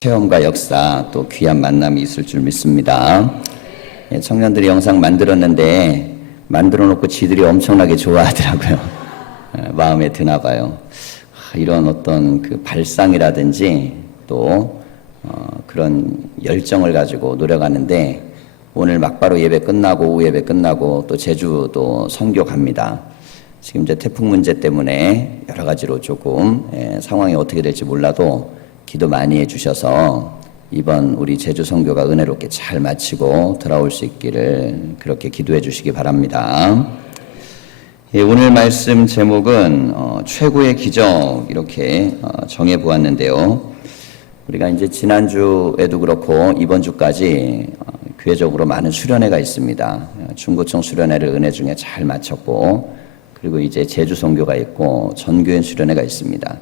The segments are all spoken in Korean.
체험과 역사 또 귀한 만남이 있을 줄 믿습니다. 청년들이 영상 만들었는데 만들어 놓고 지들이 엄청나게 좋아하더라고요. 마음에 드나 봐요. 이런 어떤 그 발상이라든지 또 그런 열정을 가지고 노력하는데 오늘 막바로 예배 끝나고 오후 예배 끝나고 또 제주도 선교 갑니다. 지금 이제 태풍 문제 때문에 여러 가지로 조금 상황이 어떻게 될지 몰라도 기도 많이 해주셔서 이번 우리 제주 선교가 은혜롭게 잘 마치고 돌아올 수 있기를 그렇게 기도해 주시기 바랍니다. 오늘 말씀 제목은 최고의 기적 이렇게 정해 보았는데요. 우리가 이제 지난주에도 그렇고 이번 주까지 교회적으로 많은 수련회가 있습니다. 중고청 수련회를 은혜 중에 잘 마쳤고 그리고 이제 제주 선교가 있고 전교인 수련회가 있습니다.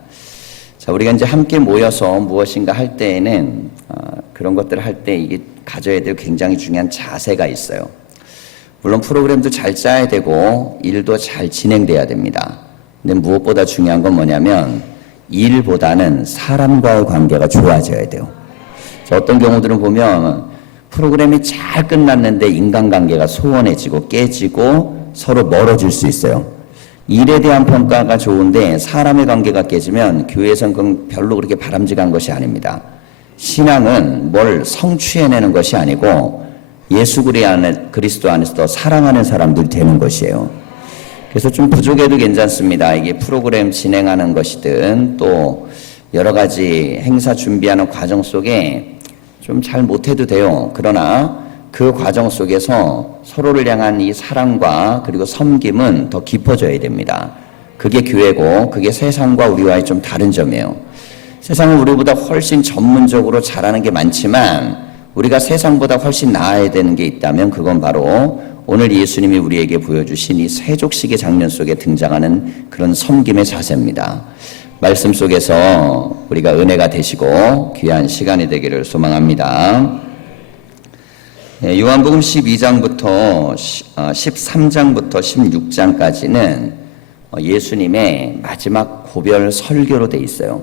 자, 우리가 이제 함께 모여서 무엇인가 할 때에는 그런 것들을 할 때 이게 가져야 될 굉장히 중요한 자세가 있어요. 물론 프로그램도 잘 짜야 되고 일도 잘 진행돼야 됩니다. 근데 무엇보다 중요한 건 뭐냐면 일보다는 사람과의 관계가 좋아져야 돼요. 자, 어떤 경우들은 보면 프로그램이 잘 끝났는데 인간관계가 소원해지고 깨지고 서로 멀어질 수 있어요. 일에 대한 평가가 좋은데 사람의 관계가 깨지면 교회에서는 그건 별로 그렇게 바람직한 것이 아닙니다. 신앙은 뭘 성취해내는 것이 아니고 예수 그리스도 안에서 사랑하는 사람들이 되는 것이에요. 그래서 좀 부족해도 괜찮습니다. 이게 프로그램 진행하는 것이든 또 여러 가지 행사 준비하는 과정 속에 좀 잘 못해도 돼요. 그러나 그 과정 속에서 서로를 향한 이 사랑과 그리고 섬김은 더 깊어져야 됩니다. 그게 교회고 그게 세상과 우리와의 좀 다른 점이에요. 세상은 우리보다 훨씬 전문적으로 잘하는 게 많지만 우리가 세상보다 훨씬 나아야 되는 게 있다면 그건 바로 오늘 예수님이 우리에게 보여주신 이 세족식의 장면 속에 등장하는 그런 섬김의 자세입니다. 말씀 속에서 우리가 은혜가 되시고 귀한 시간이 되기를 소망합니다. 요한복음 12장부터 13장부터 16장까지는 예수님의 마지막 고별 설교로 돼 있어요.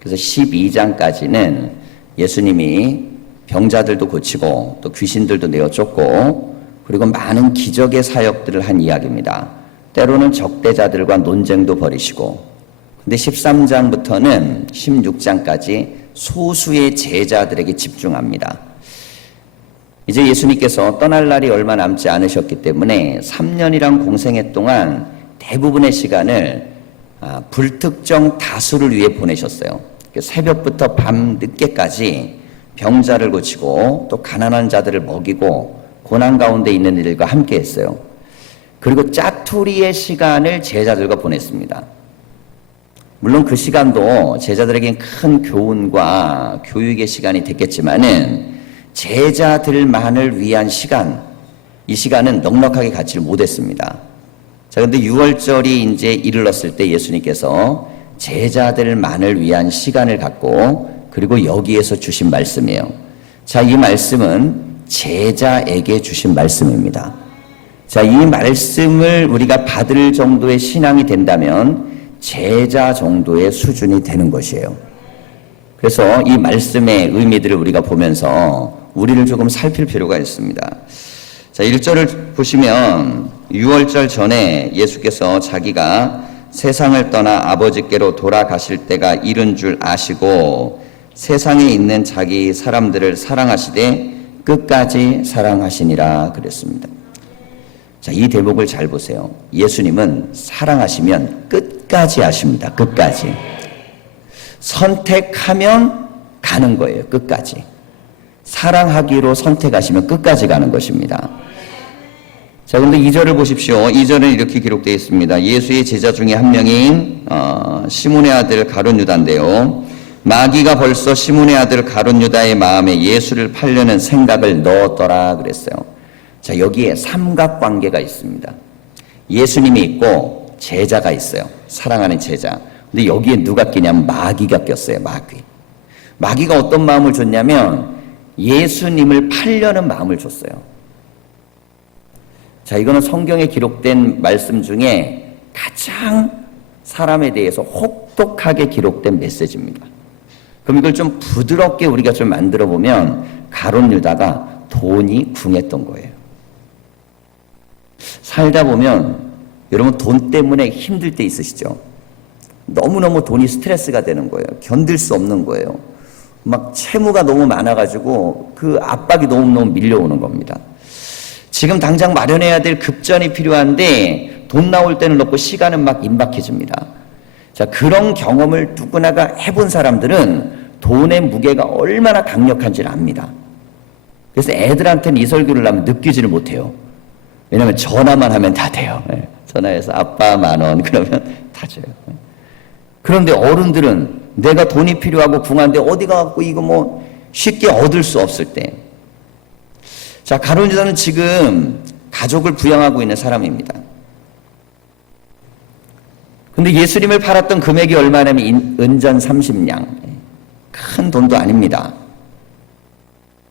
그래서 12장까지는 예수님이 병자들도 고치고 또 귀신들도 내어 쫓고 그리고 많은 기적의 사역들을 한 이야기입니다. 때로는 적대자들과 논쟁도 벌이시고 근데 13장부터는 16장까지 소수의 제자들에게 집중합니다. 이제 예수님께서 떠날 날이 얼마 남지 않으셨기 때문에 3년이란 공생애 동안 대부분의 시간을 불특정 다수를 위해 보내셨어요. 새벽부터 밤 늦게까지 병자를 고치고 또 가난한 자들을 먹이고 고난 가운데 있는 이들과 함께 했어요. 그리고 짜투리의 시간을 제자들과 보냈습니다. 물론 그 시간도 제자들에겐 큰 교훈과 교육의 시간이 됐겠지만은 제자들만을 위한 시간, 이 시간은 넉넉하게 갖지를 못했습니다. 자, 근데 6월절이 이제 이르렀을 때 예수님께서 제자들만을 위한 시간을 갖고 그리고 여기에서 주신 말씀이에요. 자, 이 말씀은 제자에게 주신 말씀입니다. 자, 이 말씀을 우리가 받을 정도의 신앙이 된다면 제자 정도의 수준이 되는 것이에요. 그래서 이 말씀의 의미들을 우리가 보면서 우리를 조금 살필 필요가 있습니다. 자, 1절을 보시면 6월절 전에 예수께서 자기가 세상을 떠나 아버지께로 돌아가실 때가 이른 줄 아시고 세상에 있는 자기 사람들을 사랑하시되 끝까지 사랑하시니라 그랬습니다. 자, 이 대목을 잘 보세요. 예수님은 사랑하시면 끝까지 하십니다. 끝까지. 선택하면 가는 거예요. 끝까지. 사랑하기로 선택하시면 끝까지 가는 것입니다. 자, 그런데 2절을 보십시오. 2절은 이렇게 기록되어 있습니다. 예수의 제자 중에 한 명인 시몬의 아들 가룟 유다인데요. 마귀가 벌써 시몬의 아들 가룟 유다의 마음에 예수를 팔려는 생각을 넣었더라 그랬어요. 자, 여기에 삼각관계가 있습니다. 예수님이 있고 제자가 있어요. 사랑하는 제자. 근데 여기에 누가 끼냐면 마귀가 꼈어요. 마귀가 어떤 마음을 줬냐면 예수님을 팔려는 마음을 줬어요. 자, 이거는 성경에 기록된 말씀 중에 가장 사람에 대해서 혹독하게 기록된 메시지입니다. 그럼 이걸 좀 부드럽게 우리가 좀 만들어 보면 가룟 유다가 돈이 궁했던 거예요. 살다 보면 여러분 돈 때문에 힘들 때 있으시죠? 너무너무 돈이 스트레스가 되는 거예요. 견딜 수 없는 거예요. 막 채무가 너무 많아가지고 그 압박이 너무너무 밀려오는 겁니다. 지금 당장 마련해야 될 급전이 필요한데 돈 나올 때는 없고 시간은 막 임박해집니다. 자, 그런 경험을 누구나가 해본 사람들은 돈의 무게가 얼마나 강력한지를 압니다. 그래서 애들한테는 이 설교를 하면 느끼지를 못해요. 왜냐하면 전화만 하면 다 돼요. 전화해서 아빠 10,000원 그러면 다 줘요. 그런데 어른들은 내가 돈이 필요하고 궁한데 어디 가갖고 이거 뭐 쉽게 얻을 수 없을 때. 자, 가룟 유다는 지금 가족을 부양하고 있는 사람입니다. 근데 예수님을 팔았던 금액이 얼마냐면 은전 30냥. 큰 돈도 아닙니다.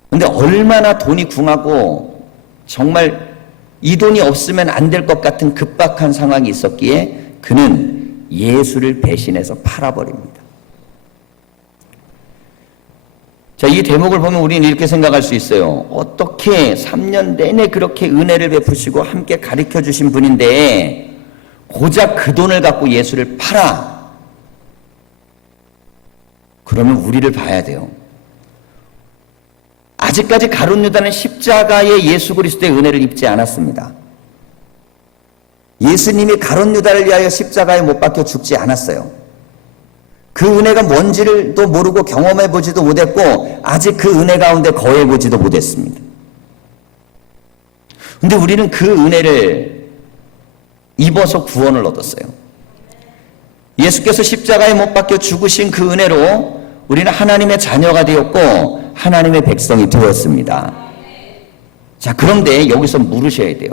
근데 얼마나 돈이 궁하고 정말 이 돈이 없으면 안 될 것 같은 급박한 상황이 있었기에 그는 예수를 배신해서 팔아버립니다. 자, 이 대목을 보면 우리는 이렇게 생각할 수 있어요. 어떻게 3년 내내 그렇게 은혜를 베푸시고 함께 가르쳐 주신 분인데 고작 그 돈을 갖고 예수를 팔아. 그러면 우리를 봐야 돼요. 아직까지 가룟 유다는 십자가의 예수 그리스도의 은혜를 입지 않았습니다. 예수님이 가룟 유다를 위하여 십자가에 못 박혀 죽지 않았어요. 그 은혜가 뭔지를 또 모르고 경험해 보지도 못했고 아직 그 은혜 가운데 거해 보지도 못했습니다. 근데 우리는 그 은혜를 입어서 구원을 얻었어요. 예수께서 십자가에 못 박혀 죽으신 그 은혜로 우리는 하나님의 자녀가 되었고 하나님의 백성이 되었습니다. 자, 그런데 여기서 물으셔야 돼요.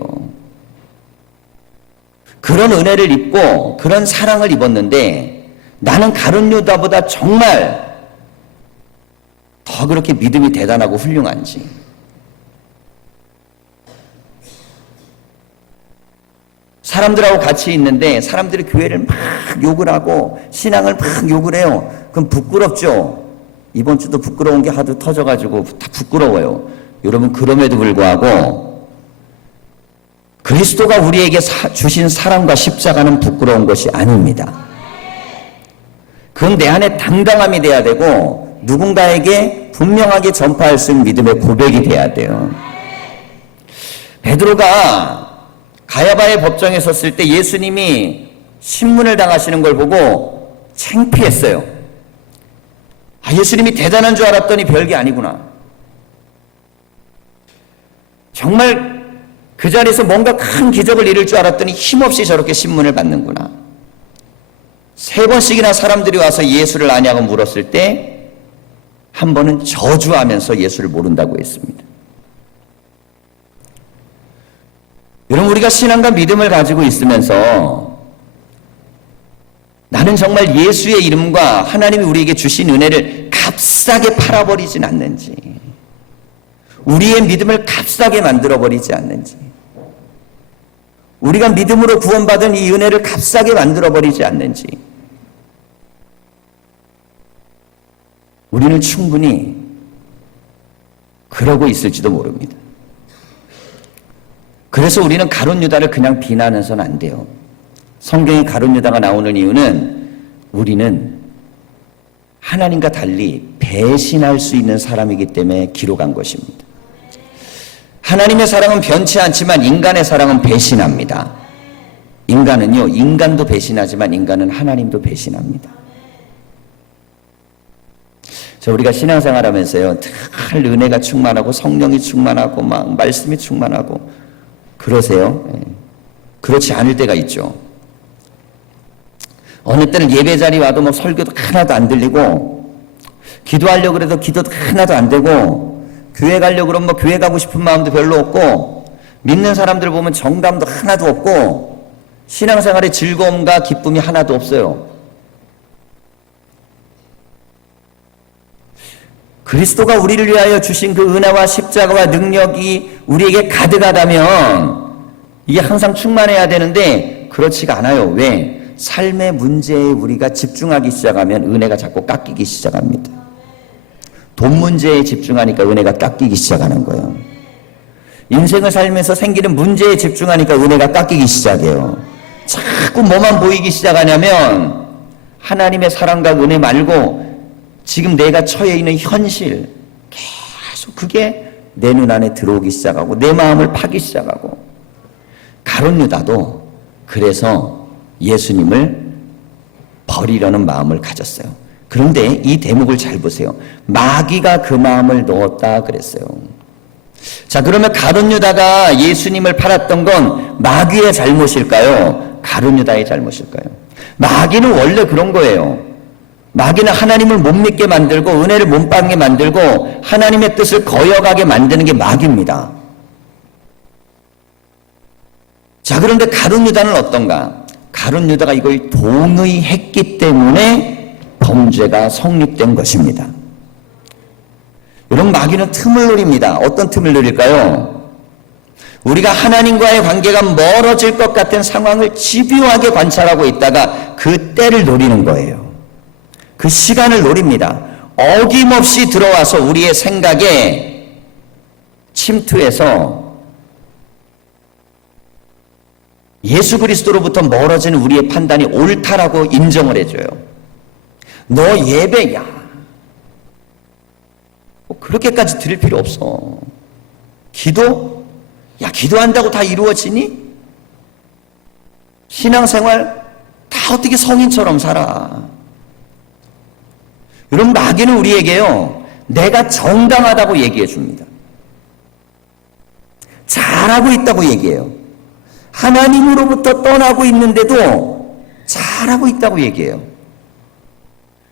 그런 은혜를 입고 그런 사랑을 입었는데 나는 가룟 유다보다 정말 더 그렇게 믿음이 대단하고 훌륭한지. 사람들하고 같이 있는데 사람들이 교회를 막 욕을 하고 신앙을 막 욕을 해요. 그럼 부끄럽죠. 이번 주도 부끄러운 게 하도 터져가지고 다 부끄러워요. 여러분, 그럼에도 불구하고 그리스도가 우리에게 주신 사랑과 십자가는 부끄러운 것이 아닙니다. 그건 내 안에 당당함이 돼야 되고 누군가에게 분명하게 전파할 수 있는 믿음의 고백이 돼야 돼요. 베드로가 가야바의 법정에 섰을 때 예수님이 신문을 당하시는 걸 보고 창피했어요. 아, 예수님이 대단한 줄 알았더니 별게 아니구나. 정말 그 자리에서 뭔가 큰 기적을 이룰 줄 알았더니 힘없이 저렇게 신문을 받는구나. 3번씩이나 사람들이 와서 예수를 아냐고 물었을 때 한 번은 저주하면서 예수를 모른다고 했습니다. 여러분, 우리가 신앙과 믿음을 가지고 있으면서 나는 정말 예수의 이름과 하나님이 우리에게 주신 은혜를 값싸게 팔아버리진 않는지, 우리의 믿음을 값싸게 만들어버리지 않는지, 우리가 믿음으로 구원받은 이 은혜를 값싸게 만들어버리지 않는지, 우리는 충분히 그러고 있을지도 모릅니다. 그래서 우리는 가룟 유다를 그냥 비난해서는 안 돼요. 성경에 가룟 유다가 나오는 이유는 우리는 하나님과 달리 배신할 수 있는 사람이기 때문에 기록한 것입니다. 하나님의 사랑은 변치 않지만 인간의 사랑은 배신합니다. 인간은요, 인간도 배신하지만 인간은 하나님도 배신합니다. 자, 우리가 신앙생활 하면서요, 늘 은혜가 충만하고 성령이 충만하고 막 말씀이 충만하고 그러세요? 그렇지 않을 때가 있죠. 어느 때는 예배 자리 와도 뭐 설교도 하나도 안 들리고, 기도하려고 그래도 기도도 하나도 안 되고, 교회 가려고 그러면 뭐 교회 가고 싶은 마음도 별로 없고, 믿는 사람들 보면 정감도 하나도 없고, 신앙생활의 즐거움과 기쁨이 하나도 없어요. 그리스도가 우리를 위하여 주신 그 은혜와 십자가와 능력이 우리에게 가득하다면 이게 항상 충만해야 되는데 그렇지가 않아요. 왜? 삶의 문제에 우리가 집중하기 시작하면 은혜가 자꾸 깎이기 시작합니다. 돈 문제에 집중하니까 은혜가 깎이기 시작하는 거예요. 인생을 살면서 생기는 문제에 집중하니까 은혜가 깎이기 시작해요. 자꾸 뭐만 보이기 시작하냐면 하나님의 사랑과 은혜 말고 지금 내가 처해 있는 현실, 계속 그게 내 눈 안에 들어오기 시작하고 내 마음을 파기 시작하고. 가룟 유다도 그래서 예수님을 버리려는 마음을 가졌어요. 그런데 이 대목을 잘 보세요. 마귀가 그 마음을 넣었다 그랬어요. 자, 그러면 가룟 유다가 예수님을 팔았던 건 마귀의 잘못일까요? 가룟 유다의 잘못일까요? 마귀는 원래 그런 거예요. 마귀는 하나님을 못 믿게 만들고 은혜를 못 받게 만들고 하나님의 뜻을 거역하게 만드는 게 마귀입니다. 자, 그런데 가룟 유다는 어떤가? 가룟 유다가 이걸 동의했기 때문에 범죄가 성립된 것입니다. 여러분, 마귀는 틈을 노립니다. 어떤 틈을 노릴까요? 우리가 하나님과의 관계가 멀어질 것 같은 상황을 집요하게 관찰하고 있다가 그 때를 노리는 거예요. 그 시간을 노립니다. 어김없이 들어와서 우리의 생각에 침투해서 예수 그리스도로부터 멀어지는 우리의 판단이 옳다라고 인정을 해줘요. 너 예배야. 그렇게까지 드릴 필요 없어. 기도? 야, 기도한다고 다 이루어지니? 신앙생활 다 어떻게 성인처럼 살아. 여러분, 마귀는 우리에게요, 내가 정당하다고 얘기해 줍니다. 잘하고 있다고 얘기해요. 하나님으로부터 떠나고 있는데도 잘하고 있다고 얘기해요.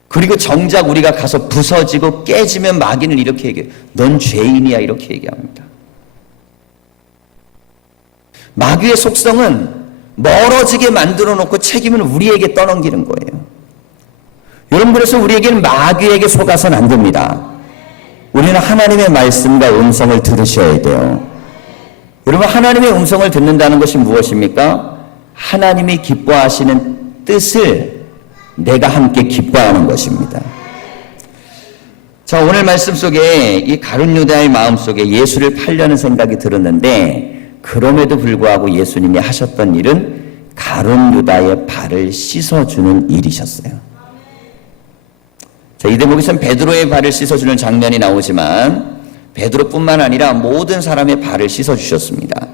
그리고 정작 우리가 가서 부서지고 깨지면 마귀는 이렇게 얘기해요. 넌 죄인이야, 이렇게 얘기합니다. 마귀의 속성은 멀어지게 만들어 놓고 책임을 우리에게 떠넘기는 거예요. 여러분, 그래서 우리에게는 마귀에게 속아서는 안 됩니다. 우리는 하나님의 말씀과 음성을 들으셔야 돼요. 여러분, 하나님의 음성을 듣는다는 것이 무엇입니까? 하나님이 기뻐하시는 뜻을 내가 함께 기뻐하는 것입니다. 자, 오늘 말씀 속에 이 가룟 유다의 마음 속에 예수를 팔려는 생각이 들었는데, 그럼에도 불구하고 예수님이 하셨던 일은 가룟 유다의 발을 씻어주는 일이셨어요. 자, 이 대목에서는 베드로의 발을 씻어주는 장면이 나오지만 베드로뿐만 아니라 모든 사람의 발을 씻어주셨습니다.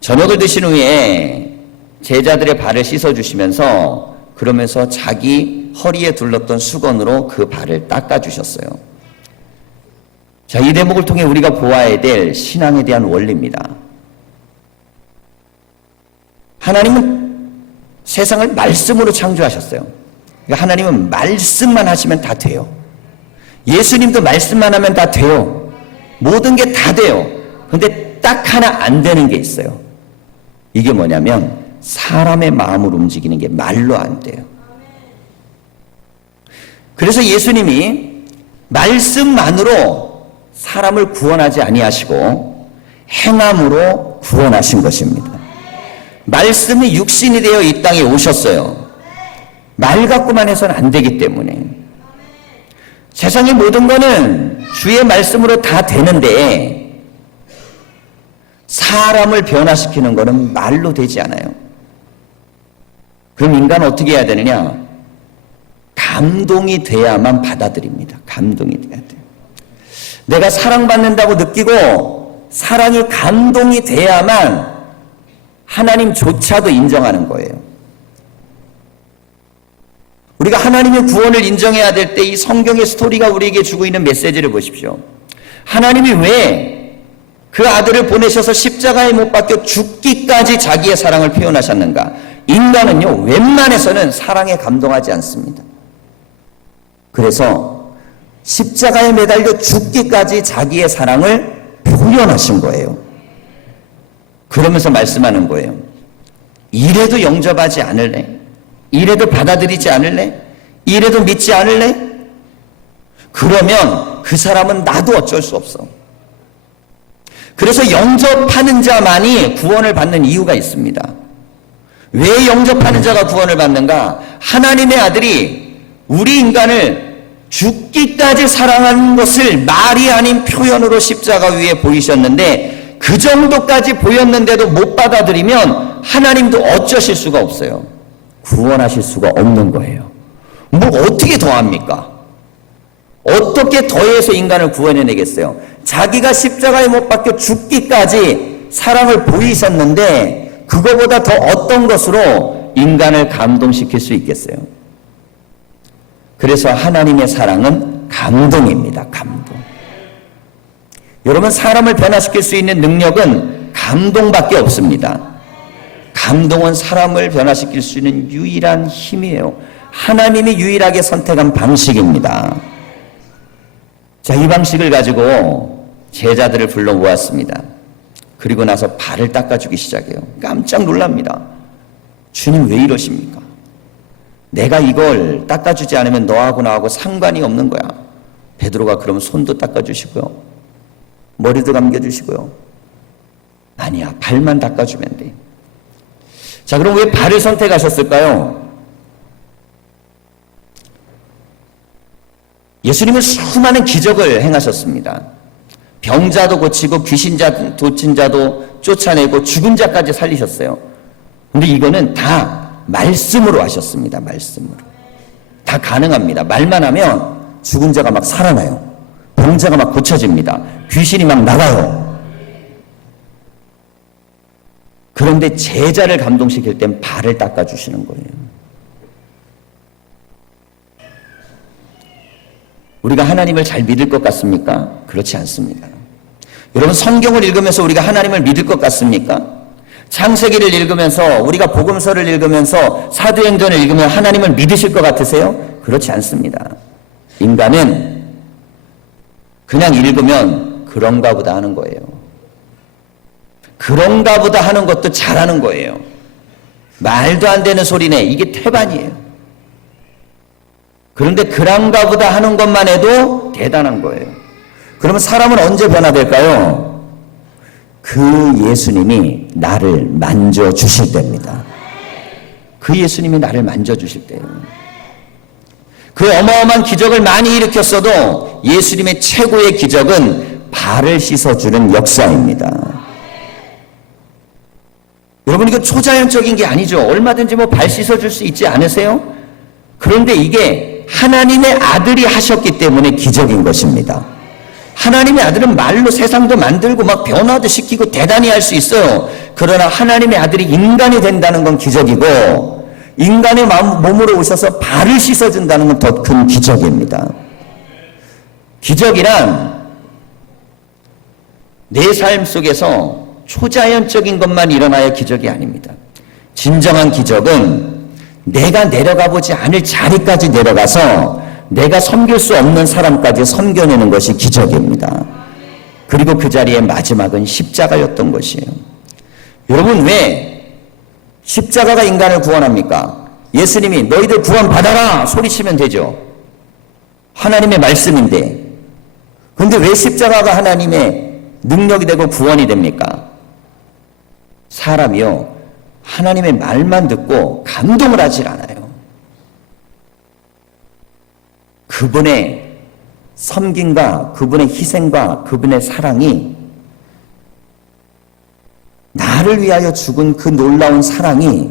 저녁을 드신 후에 제자들의 발을 씻어주시면서 그러면서 자기 허리에 둘렀던 수건으로 그 발을 닦아주셨어요. 자, 이 대목을 통해 우리가 보아야 될 신앙에 대한 원리입니다. 하나님은 세상을 말씀으로 창조하셨어요. 그러니까 하나님은 말씀만 하시면 다 돼요. 예수님도 말씀만 하면 다 돼요. 모든 게 다 돼요. 근데 딱 하나 안 되는 게 있어요. 이게 뭐냐면 사람의 마음을 움직이는 게 말로 안 돼요. 그래서 예수님이 말씀만으로 사람을 구원하지 아니하시고 행함으로 구원하신 것입니다. 말씀이 육신이 되어 이 땅에 오셨어요. 말 갖고만 해서는 안 되기 때문에. 세상의 모든 거는 주의 말씀으로 다 되는데 사람을 변화시키는 거는 말로 되지 않아요. 그럼 인간은 어떻게 해야 되느냐? 감동이 돼야만 받아들입니다. 감동이 돼야 돼요. 내가 사랑받는다고 느끼고 사랑이 감동이 돼야만 하나님조차도 인정하는 거예요. 우리가 하나님의 구원을 인정해야 될 때 이 성경의 스토리가 우리에게 주고 있는 메시지를 보십시오. 하나님이 왜 그 아들을 보내셔서 십자가에 못 박혀 죽기까지 자기의 사랑을 표현하셨는가? 인간은요, 웬만해서는 사랑에 감동하지 않습니다. 그래서 십자가에 매달려 죽기까지 자기의 사랑을 표현하신 거예요. 그러면서 말씀하는 거예요. 이래도 영접하지 않을래? 이래도 받아들이지 않을래? 이래도 믿지 않을래? 그러면 그 사람은 나도 어쩔 수 없어. 그래서 영접하는 자만이 구원을 받는 이유가 있습니다. 왜 영접하는 자가 구원을 받는가? 하나님의 아들이 우리 인간을 죽기까지 사랑하는 것을 말이 아닌 표현으로 십자가 위에 보이셨는데 그 정도까지 보였는데도 못 받아들이면 하나님도 어쩌실 수가 없어요. 구원하실 수가 없는 거예요. 뭐 어떻게 더합니까? 어떻게 더해서 인간을 구원해내겠어요? 자기가 십자가에 못 박혀 죽기까지 사랑을 보이셨는데 그거보다 더 어떤 것으로 인간을 감동시킬 수 있겠어요? 그래서 하나님의 사랑은 감동입니다. 감동. 여러분, 사람을 변화시킬 수 있는 능력은 감동밖에 없습니다. 감동은 사람을 변화시킬 수 있는 유일한 힘이에요. 하나님이 유일하게 선택한 방식입니다. 자, 이 방식을 가지고 제자들을 불러 모았습니다. 그리고 나서 발을 닦아주기 시작해요. 깜짝 놀랍니다. 주님 왜 이러십니까? 내가 이걸 닦아주지 않으면 너하고 나하고 상관이 없는 거야. 베드로가 그러면 손도 닦아주시고요. 머리도 감겨주시고요. 아니야, 발만 닦아주면 돼. 자, 그럼 왜 발을 선택하셨을까요? 예수님은 수많은 기적을 행하셨습니다. 병자도 고치고 귀신자, 도친자도 쫓아내고 죽은 자까지 살리셨어요. 근데 이거는 다 말씀으로 하셨습니다. 말씀으로. 다 가능합니다. 말만 하면 죽은 자가 막 살아나요. 병자가 막 고쳐집니다. 귀신이 막 나가요. 그런데 제자를 감동시킬 땐 발을 닦아주시는 거예요. 우리가 하나님을 잘 믿을 것 같습니까? 그렇지 않습니다. 여러분, 성경을 읽으면서 우리가 하나님을 믿을 것 같습니까? 창세기를 읽으면서, 우리가 복음서를 읽으면서, 사도행전을 읽으면 하나님을 믿으실 것 같으세요? 그렇지 않습니다. 인간은 그냥 읽으면 그런가 보다 하는 거예요. 그런가 보다 하는 것도 잘하는 거예요. 말도 안 되는 소리네. 이게 태반이에요. 그런데 그런가 보다 하는 것만 해도 대단한 거예요. 그러면 사람은 언제 변화될까요? 그 예수님이 나를 만져주실 때입니다. 그 예수님이 나를 만져주실 때예요. 그 어마어마한 기적을 많이 일으켰어도 예수님의 최고의 기적은 발을 씻어주는 역사입니다. 여러분, 이거 초자연적인 게 아니죠. 얼마든지 뭐 발 씻어줄 수 있지 않으세요? 그런데 이게 하나님의 아들이 하셨기 때문에 기적인 것입니다. 하나님의 아들은 말로 세상도 만들고 막 변화도 시키고 대단히 할 수 있어요. 그러나 하나님의 아들이 인간이 된다는 건 기적이고, 인간의 몸으로 오셔서 발을 씻어준다는 건 더 큰 기적입니다. 기적이란 내 삶 속에서 초자연적인 것만 일어나야 기적이 아닙니다. 진정한 기적은 내가 내려가 보지 않을 자리까지 내려가서 내가 섬길 수 없는 사람까지 섬겨내는 것이 기적입니다. 그리고 그 자리의 마지막은 십자가였던 것이에요. 여러분, 왜 십자가가 인간을 구원합니까? 예수님이 너희들 구원 받아라 소리치면 되죠. 하나님의 말씀인데. 그런데 왜 십자가가 하나님의 능력이 되고 구원이 됩니까? 사람이요, 하나님의 말만 듣고 감동을 하질 않아요. 그분의 섬김과 그분의 희생과 그분의 사랑이, 나를 위하여 죽은 그 놀라운 사랑이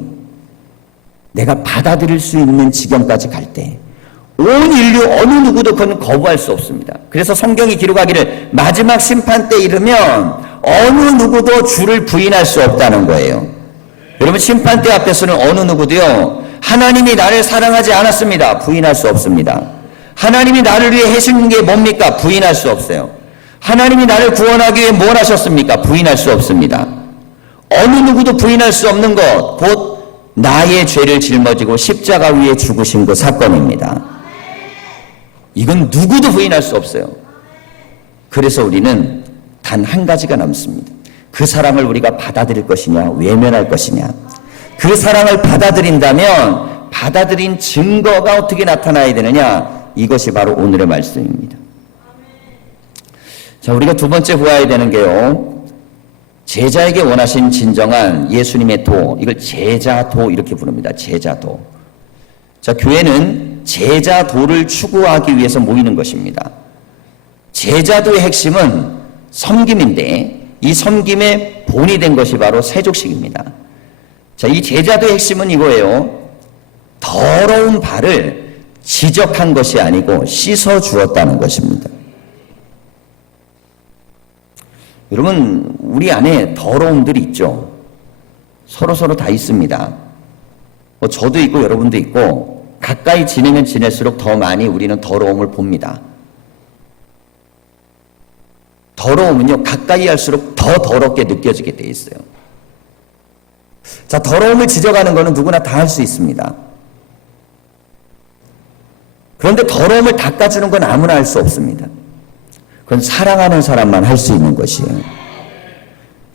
내가 받아들일 수 있는 지경까지 갈 때 온 인류 어느 누구도 그건 거부할 수 없습니다. 그래서 성경이 기록하기를 마지막 심판 때 이르면 어느 누구도 주를 부인할 수 없다는 거예요. 여러분, 심판 때 앞에서는 어느 누구도요, 하나님이 나를 사랑하지 않았습니다. 부인할 수 없습니다. 하나님이 나를 위해 해주는 게 뭡니까? 부인할 수 없어요. 하나님이 나를 구원하기 위해 뭘 하셨습니까? 부인할 수 없습니다. 어느 누구도 부인할 수 없는 것, 곧 나의 죄를 짊어지고 십자가 위에 죽으신 그 사건입니다. 이건 누구도 부인할 수 없어요. 그래서 우리는 단 한 가지가 남습니다. 그 사랑을 우리가 받아들일 것이냐, 외면할 것이냐. 그 사랑을 받아들인다면 받아들인 증거가 어떻게 나타나야 되느냐, 이것이 바로 오늘의 말씀입니다. 자, 우리가 두 번째 보아야 되는 게요, 제자에게 원하신 진정한 예수님의 도, 이걸 제자도 이렇게 부릅니다. 제자도. 자, 교회는 제자도를 추구하기 위해서 모이는 것입니다. 제자도의 핵심은 섬김인데 이 섬김의 본이 된 것이 바로 세족식입니다. 자, 이 제자도의 핵심은 이거예요. 더러운 발을 지적한 것이 아니고 씻어 주었다는 것입니다. 여러분, 우리 안에 더러움들이 있죠. 서로 다 있습니다. 저도 있고 여러분도 있고 가까이 지내면 지낼수록 더 많이 우리는 더러움을 봅니다. 더러움은요, 가까이 할수록 더 더럽게 느껴지게 돼 있어요. 자, 더러움을 지적하는 것은 누구나 다 할 수 있습니다. 그런데 더러움을 닦아주는 건 아무나 할 수 없습니다. 그건 사랑하는 사람만 할 수 있는 것이에요.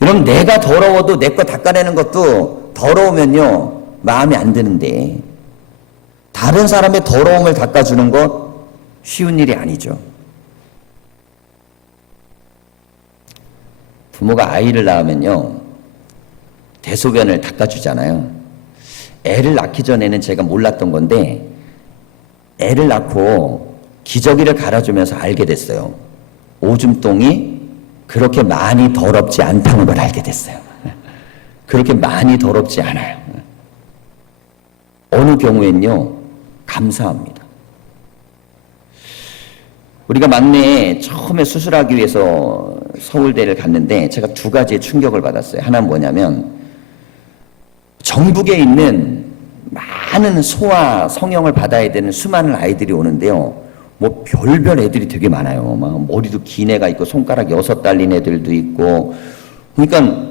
그럼 내가 더러워도 내 거 닦아내는 것도 더러우면요, 마음에 안 드는데 다른 사람의 더러움을 닦아주는 것 쉬운 일이 아니죠. 부모가 아이를 낳으면요, 대소변을 닦아주잖아요. 애를 낳기 전에는 제가 몰랐던 건데 애를 낳고 기저귀를 갈아주면서 알게 됐어요. 오줌똥이 그렇게 많이 더럽지 않다는 걸 알게 됐어요. 그렇게 많이 더럽지 않아요. 어느 경우엔요, 감사합니다. 우리가 막내에 처음에 수술하기 위해서 서울대를 갔는데 제가 두 가지의 충격을 받았어요. 하나는 뭐냐면 전국에 있는 많은 소아 성형을 받아야 되는 수많은 아이들이 오는데요. 뭐 별별 애들이 되게 많아요. 막 머리도 긴 애가 있고 손가락 6 달린 애들도 있고. 그러니까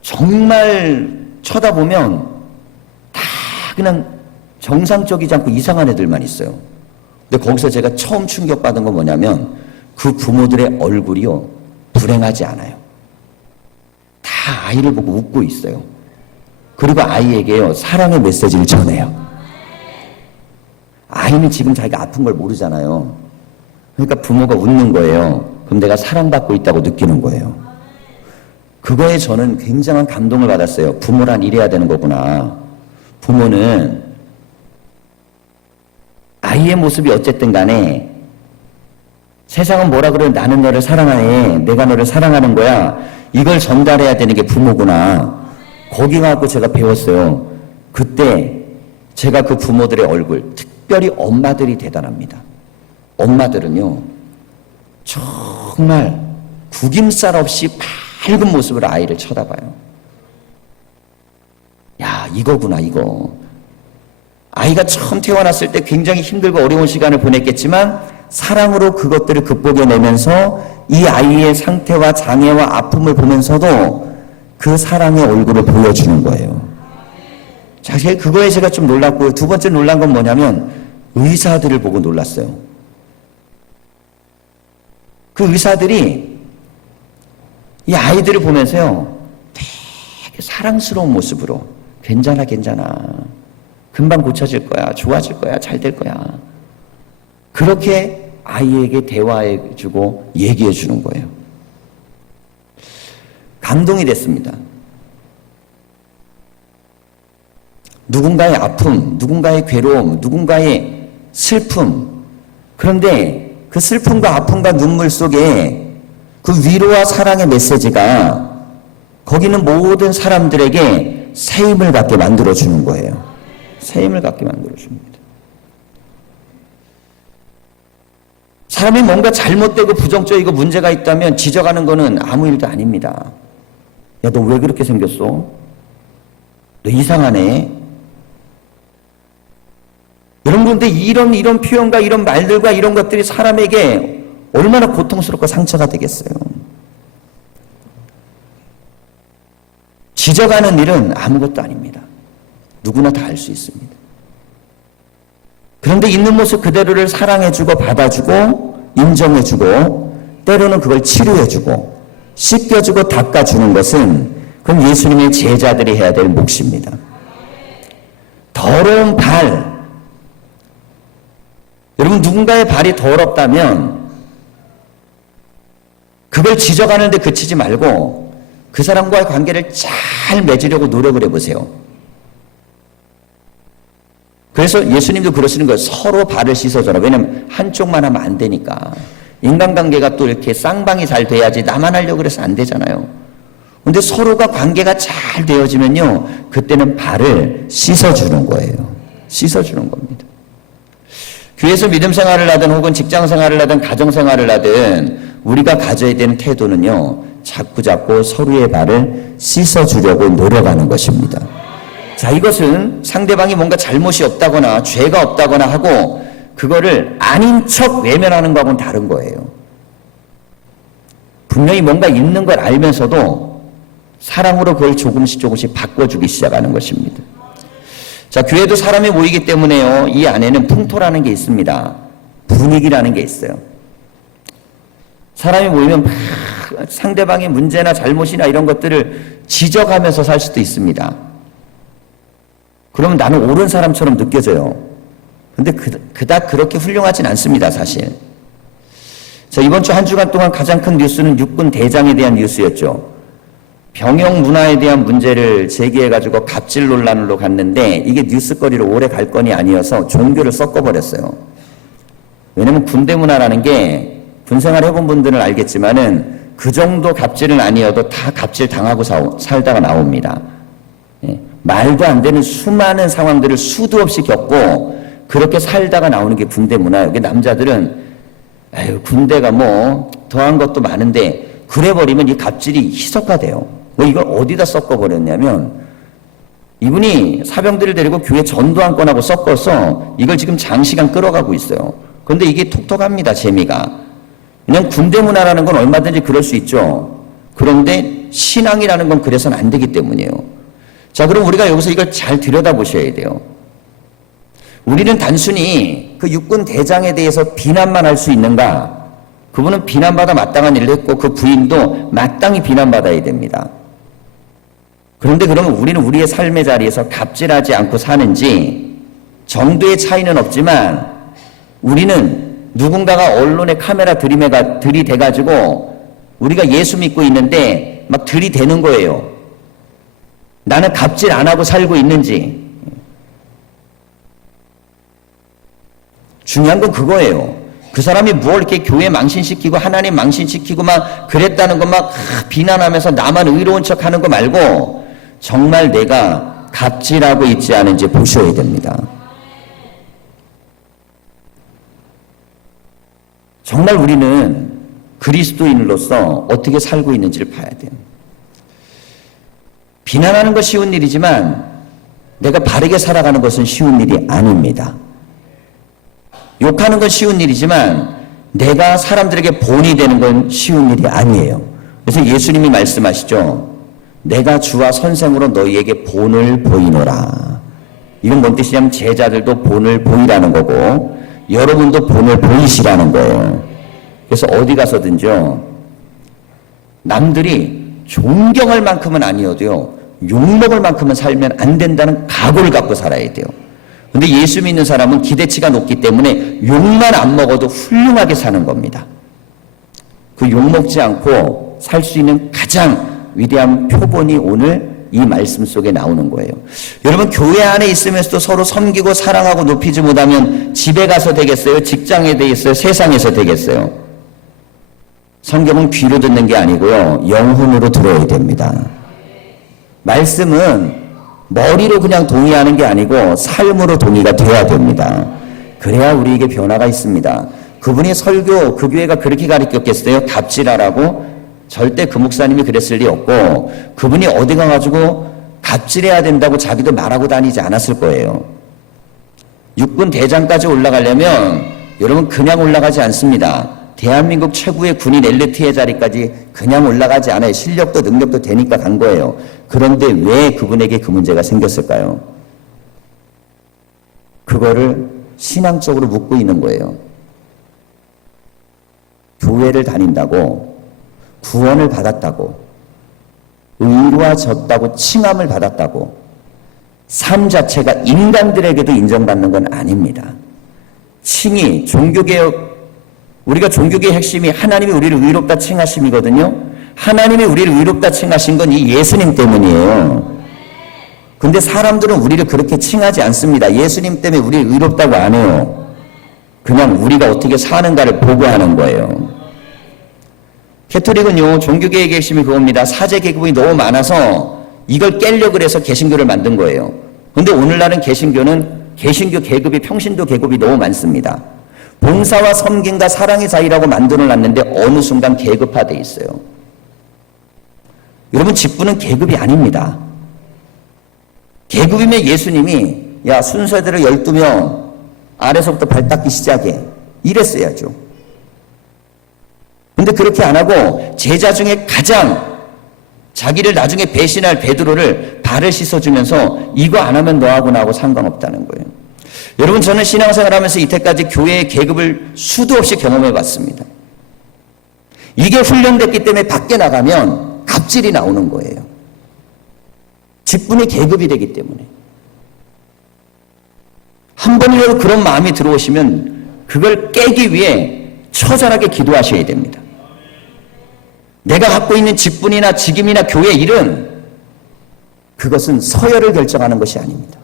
정말 쳐다보면 다 그냥 정상적이지 않고 이상한 애들만 있어요. 근데 거기서 제가 처음 충격받은 건 뭐냐면 그 부모들의 얼굴이요, 불행하지 않아요. 다 아이를 보고 웃고 있어요. 그리고 아이에게요, 사랑의 메시지를 전해요. 아이는 지금 자기가 아픈 걸 모르잖아요. 그러니까 부모가 웃는 거예요. 그럼 내가 사랑받고 있다고 느끼는 거예요. 그거에 저는 굉장한 감동을 받았어요. 부모란 이래야 되는 거구나. 부모는 아이의 모습이 어쨌든 간에 세상은 뭐라 그래, 나는 너를 사랑하네, 내가 너를 사랑하는 거야, 이걸 전달해야 되는 게 부모구나. 거기 가서 제가 배웠어요. 그때 제가 그 부모들의 얼굴, 특별히 엄마들이 대단합니다. 엄마들은요, 정말 구김살 없이 밝은 모습으로 아이를 쳐다봐요. 야, 이거구나, 이거. 아이가 처음 태어났을 때 굉장히 힘들고 어려운 시간을 보냈겠지만 사랑으로 그것들을 극복해내면서 이 아이의 상태와 장애와 아픔을 보면서도 그 사랑의 얼굴을 보여주는 거예요. 자, 그거에 제가 좀 놀랐고요. 두 번째 놀란 건 뭐냐면 의사들을 보고 놀랐어요. 그 의사들이 이 아이들을 보면서요, 되게 사랑스러운 모습으로 괜찮아, 괜찮아. 금방 고쳐질 거야. 좋아질 거야. 잘 될 거야. 그렇게 아이에게 대화해주고 얘기해주는 거예요. 감동이 됐습니다. 누군가의 아픔, 누군가의 괴로움, 누군가의 슬픔. 그런데 그 슬픔과 아픔과 눈물 속에 그 위로와 사랑의 메시지가 거기는 모든 사람들에게 새 힘을 갖게 만들어주는 거예요. 새 힘을 갖게 만들어줍니다. 사람이 뭔가 잘못되고 부정적이고 문제가 있다면 지적하는 거는 아무 일도 아닙니다. 야, 너 왜 그렇게 생겼어? 너 이상하네. 여러분, 그런데 이런 표현과 이런 말들과 이런 것들이 사람에게 얼마나 고통스럽고 상처가 되겠어요. 지적하는 일은 아무것도 아닙니다. 누구나 다 할 수 있습니다. 그런데 있는 모습 그대로를 사랑해주고 받아주고 인정해주고 때로는 그걸 치료해주고 씻겨주고 닦아주는 것은 그건 예수님의 제자들이 해야 될 몫입니다. 더러운 발, 여러분, 누군가의 발이 더럽다면 그걸 지적하는데 그치지 말고 그 사람과의 관계를 잘 맺으려고 노력을 해보세요. 그래서 예수님도 그러시는 거예요. 서로 발을 씻어줘라. 왜냐면 한쪽만 하면 안 되니까. 인간관계가 또 이렇게 쌍방이 잘 돼야지 나만 하려고 그래서 안 되잖아요. 근데 서로가 관계가 잘 되어지면요, 그때는 발을 씻어주는 거예요. 씻어주는 겁니다. 교회에서 믿음 생활을 하든 혹은 직장 생활을 하든 가정 생활을 하든 우리가 가져야 되는 태도는요, 자꾸자꾸 서로의 발을 씻어주려고 노력하는 것입니다. 자, 이것은 상대방이 뭔가 잘못이 없다거나 죄가 없다거나 하고 그거를 아닌 척 외면하는 거하고는 다른 거예요. 분명히 뭔가 있는 걸 알면서도 사랑으로 그걸 조금씩 바꿔주기 시작하는 것입니다. 자, 교회도 사람이 모이기 때문에요, 이 안에는 풍토라는 게 있습니다. 분위기라는 게 있어요. 사람이 모이면 막 상대방의 문제나 잘못이나 이런 것들을 지적하면서 살 수도 있습니다. 그러면 나는 옳은 사람처럼 느껴져요. 근데 그닥 그렇게 훌륭하진 않습니다, 사실. 자, 이번 주 한 주간 동안 가장 큰 뉴스는 육군 대장에 대한 뉴스였죠. 병영 문화에 대한 문제를 제기해가지고 갑질 논란으로 갔는데 이게 뉴스거리로 오래 갈 건이 아니어서 종교를 섞어버렸어요. 왜냐면 군대 문화라는 게 군생활 해본 분들은 알겠지만은 그 정도 갑질은 아니어도 다 갑질 당하고 살다가 나옵니다. 예. 말도 안 되는 수많은 상황들을 수도 없이 겪고 그렇게 살다가 나오는 게 군대 문화예요. 남자들은 아유, 군대가 뭐 더한 것도 많은데 그래버리면 이 갑질이 희석화돼요. 이걸 어디다 섞어버렸냐면 이분이 사병들을 데리고 교회 전도한건하고 섞어서 이걸 지금 장시간 끌어가고 있어요. 그런데 이게 톡톡합니다, 재미가. 그냥 군대 문화라는 건 얼마든지 그럴 수 있죠. 그런데 신앙이라는 건 그래서는 안 되기 때문이에요. 자, 그럼 우리가 여기서 이걸 잘 들여다보셔야 돼요. 우리는 단순히 그 육군 대장에 대해서 비난만 할 수 있는가? 그분은 비난받아 마땅한 일을 했고 그 부인도 마땅히 비난받아야 됩니다. 그런데 그러면 우리는 우리의 삶의 자리에서 갑질하지 않고 사는지 정도의 차이는 없지만 우리는 누군가가 언론에 카메라 들이대가지고 우리가 예수 믿고 있는데 막 들이대는 거예요. 나는 갑질 안 하고 살고 있는지. 중요한 건 그거예요. 그 사람이 뭘 이렇게 교회 망신시키고 하나님 망신시키고 막 그랬다는 거 막 비난하면서 나만 의로운 척 하는 거 말고 정말 내가 갑질하고 있지 않은지 보셔야 됩니다. 정말 우리는 그리스도인으로서 어떻게 살고 있는지를 봐야 돼요. 비난하는 건 쉬운 일이지만 내가 바르게 살아가는 것은 쉬운 일이 아닙니다. 욕하는 건 쉬운 일이지만 내가 사람들에게 본이 되는 건 쉬운 일이 아니에요. 그래서 예수님이 말씀하시죠. 내가 주와 선생으로 너희에게 본을 보이노라. 이건 뭔 뜻이냐면 제자들도 본을 보이라는 거고 여러분도 본을 보이시라는 거예요. 그래서 어디 가서든지요, 남들이 존경할 만큼은 아니어도요, 욕먹을 만큼은 살면 안 된다는 각오를 갖고 살아야 돼요. 근데 예수 믿는 사람은 기대치가 높기 때문에 욕만 안 먹어도 훌륭하게 사는 겁니다. 그 욕먹지 않고 살 수 있는 가장 위대한 표본이 오늘 이 말씀 속에 나오는 거예요. 여러분, 교회 안에 있으면서도 서로 섬기고 사랑하고 높이지 못하면 집에 가서 되겠어요? 직장에 되겠어요? 세상에서 되겠어요? 성경은 귀로 듣는 게 아니고요, 영혼으로 들어야 됩니다. 말씀은 머리로 그냥 동의하는 게 아니고 삶으로 동의가 돼야 됩니다. 그래야 우리에게 변화가 있습니다. 그분이 설교, 그 교회가 그렇게 가르쳤겠어요? 갑질하라고? 절대 그 목사님이 그랬을 리 없고 그분이 어디 가가지고 갑질해야 된다고 자기도 말하고 다니지 않았을 거예요. 육군 대장까지 올라가려면 여러분 그냥 올라가지 않습니다. 대한민국 최고의 군인 엘리트의 자리까지 그냥 올라가지 않아요. 실력도 능력도 되니까 간 거예요. 그런데 왜 그분에게 그 문제가 생겼을까요? 그거를 신앙적으로 묻고 있는 거예요. 교회를 다닌다고, 구원을 받았다고, 의로워졌다고, 칭함을 받았다고 삶 자체가 인간들에게도 인정받는 건 아닙니다. 칭의, 종교개혁, 우리가 종교개혁의 핵심이 하나님이 우리를 의롭다 칭하심이거든요. 하나님이 우리를 의롭다 칭하신 건 이 예수님 때문이에요. 근데 사람들은 우리를 그렇게 칭하지 않습니다. 예수님 때문에 우리를 의롭다고 안 해요. 그냥 우리가 어떻게 사는가를 보고하는 거예요. 캐토릭은요, 종교계의 핵심이 그겁니다. 사제 계급이 너무 많아서 이걸 깨려고 해서 개신교를 만든 거예요. 근데 오늘날은 개신교 계급이 평신도 계급이 너무 많습니다. 봉사와 섬김과 사랑의 자유라고 만들어 놨는데 어느 순간 계급화되어 있어요. 여러분, 직분은 계급이 아닙니다. 계급이면 예수님이 야, 순서대로 12명 아래서부터 발 닦기 시작해, 이랬어야죠. 근데 그렇게 안 하고 제자 중에 가장 자기를 나중에 배신할 베드로를 발을 씻어주면서 이거 안 하면 너하고 나하고 상관없다는 거예요. 여러분, 저는 신앙생활하면서 이때까지 교회의 계급을 수도 없이 경험해 봤습니다. 이게 훈련됐기 때문에 밖에 나가면 갑질이 나오는 거예요. 직분이 계급이 되기 때문에. 한 번이라도 그런 마음이 들어오시면 그걸 깨기 위해 처절하게 기도하셔야 됩니다. 내가 갖고 있는 직분이나 직임이나 교회 일은 그것은 서열을 결정하는 것이 아닙니다.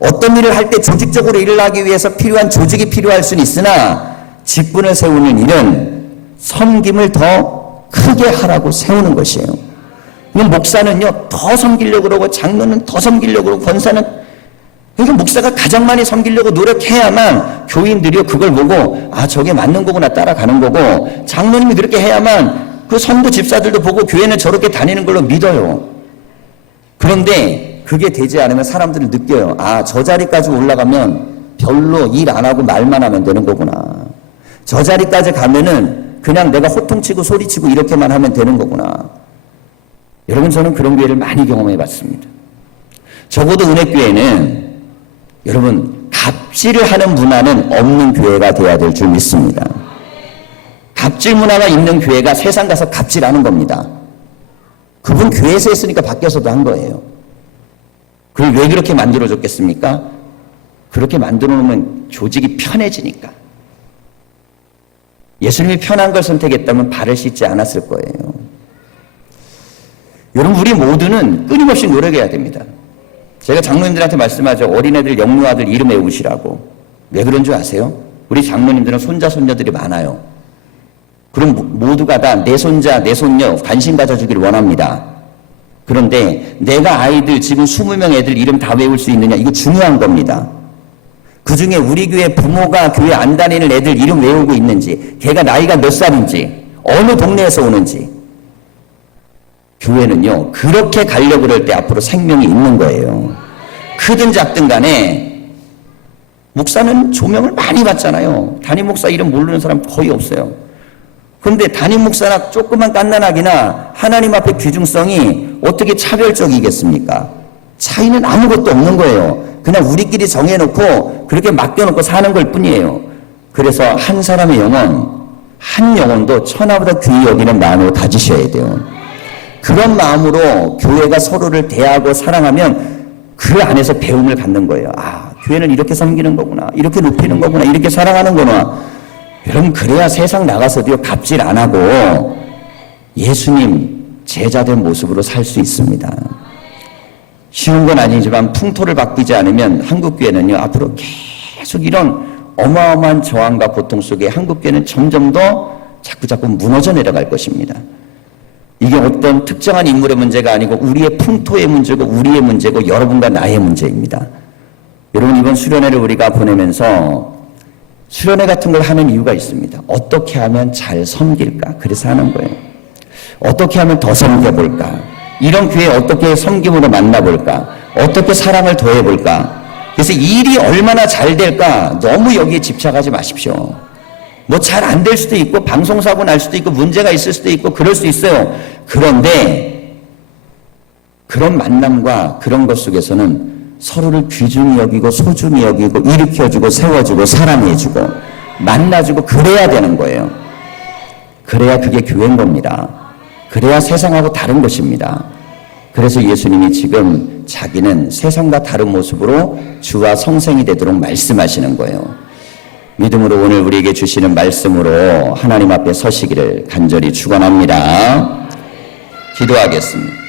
어떤 일을 할 때 조직적으로 일을 하기 위해서 필요한 조직이 필요할 수는 있으나 직분을 세우는 일은 섬김을 더 크게 하라고 세우는 것이에요. 목사는요, 더 섬기려고 그러고 장로는 더 섬기려고 그러고 권사는, 그러니까 목사가 가장 많이 섬기려고 노력해야만 교인들이 그걸 보고 아, 저게 맞는 거구나 따라가는 거고, 장로님이 그렇게 해야만 그 성도 집사들도 보고 교회는 저렇게 다니는 걸로 믿어요. 그런데 그게 되지 않으면 사람들은 느껴요. 아, 저 자리까지 올라가면 별로 일 안 하고 말만 하면 되는 거구나. 저 자리까지 가면은 그냥 내가 호통치고 소리치고 이렇게만 하면 되는 거구나. 여러분, 저는 그런 교회를 많이 경험해 봤습니다. 적어도 은혜교회는 여러분, 갑질을 하는 문화는 없는 교회가 돼야 될 줄 믿습니다. 갑질 문화가 있는 교회가 세상 가서 갑질하는 겁니다. 그분 교회에서 했으니까 밖에서도 한 거예요. 그걸 왜 그렇게 만들어줬겠습니까? 그렇게 만들어 놓으면 조직이 편해지니까. 예수님이 편한 걸 선택했다면 발을 씻지 않았을 거예요. 여러분, 우리 모두는 끊임없이 노력해야 됩니다. 제가 장로님들한테 말씀하죠. 어린애들 영유아들 이름 외우시라고. 왜 그런 줄 아세요? 우리 장로님들은 손자 손녀들이 많아요. 그럼 모두가 다 내 손자 내 손녀 관심 가져주기를 원합니다. 그런데 내가 아이들 지금 20명 애들 이름 다 외울 수 있느냐, 이거 중요한 겁니다. 그 중에 우리 교회 부모가 교회 안 다니는 애들 이름 외우고 있는지, 걔가 나이가 몇 살인지, 어느 동네에서 오는지. 교회는요, 그렇게 가려고 그럴 때 앞으로 생명이 있는 거예요. 크든 작든 간에. 목사는 조명을 많이 받잖아요. 담임 목사 이름 모르는 사람 거의 없어요. 그런데 담임 목사나 조그만 깐난하기나 하나님 앞에 귀중성이 어떻게 차별적이겠습니까? 차이는 아무것도 없는 거예요. 그냥 우리끼리 정해놓고 그렇게 맡겨놓고 사는 걸 뿐이에요. 그래서 한 사람의 영혼, 한 영혼도 천하보다 귀히 여기는 마음으로 가지셔야 돼요. 그런 마음으로 교회가 서로를 대하고 사랑하면 그 안에서 배움을 갖는 거예요. 아, 교회는 이렇게 섬기는 거구나, 이렇게 높이는 거구나, 이렇게 사랑하는구나. 여러분, 그래야 세상 나가서도요, 갑질 안 하고 예수님 제자된 모습으로 살 수 있습니다. 쉬운 건 아니지만 풍토를 바뀌지 않으면 한국교회는요, 앞으로 계속 이런 어마어마한 저항과 고통 속에 한국교회는 점점 더 자꾸 무너져 내려갈 것입니다. 이게 어떤 특정한 인물의 문제가 아니고 우리의 풍토의 문제고 우리의 문제고 여러분과 나의 문제입니다. 여러분, 이번 수련회를 우리가 보내면서 수련회 같은 걸 하는 이유가 있습니다. 어떻게 하면 잘 섬길까? 그래서 하는 거예요. 어떻게 하면 더 섬겨볼까? 이런 교회 어떻게 섬김으로 만나볼까? 어떻게 사랑을 더해볼까? 그래서 일이 얼마나 잘 될까? 너무 여기에 집착하지 마십시오. 뭐 잘 안 될 수도 있고 방송사고 날 수도 있고 문제가 있을 수도 있고 그럴 수 있어요. 그런데 그런 만남과 그런 것 속에서는 서로를 귀중히 여기고 소중히 여기고 일으켜주고 세워주고 사랑해주고 만나주고 그래야 되는 거예요. 그래야 그게 교회인 겁니다. 그래야 세상하고 다른 것입니다. 그래서 예수님이 지금 자기는 세상과 다른 모습으로 주와 성생이 되도록 말씀하시는 거예요. 믿음으로 오늘 우리에게 주시는 말씀으로 하나님 앞에 서시기를 간절히 축원합니다. 기도하겠습니다.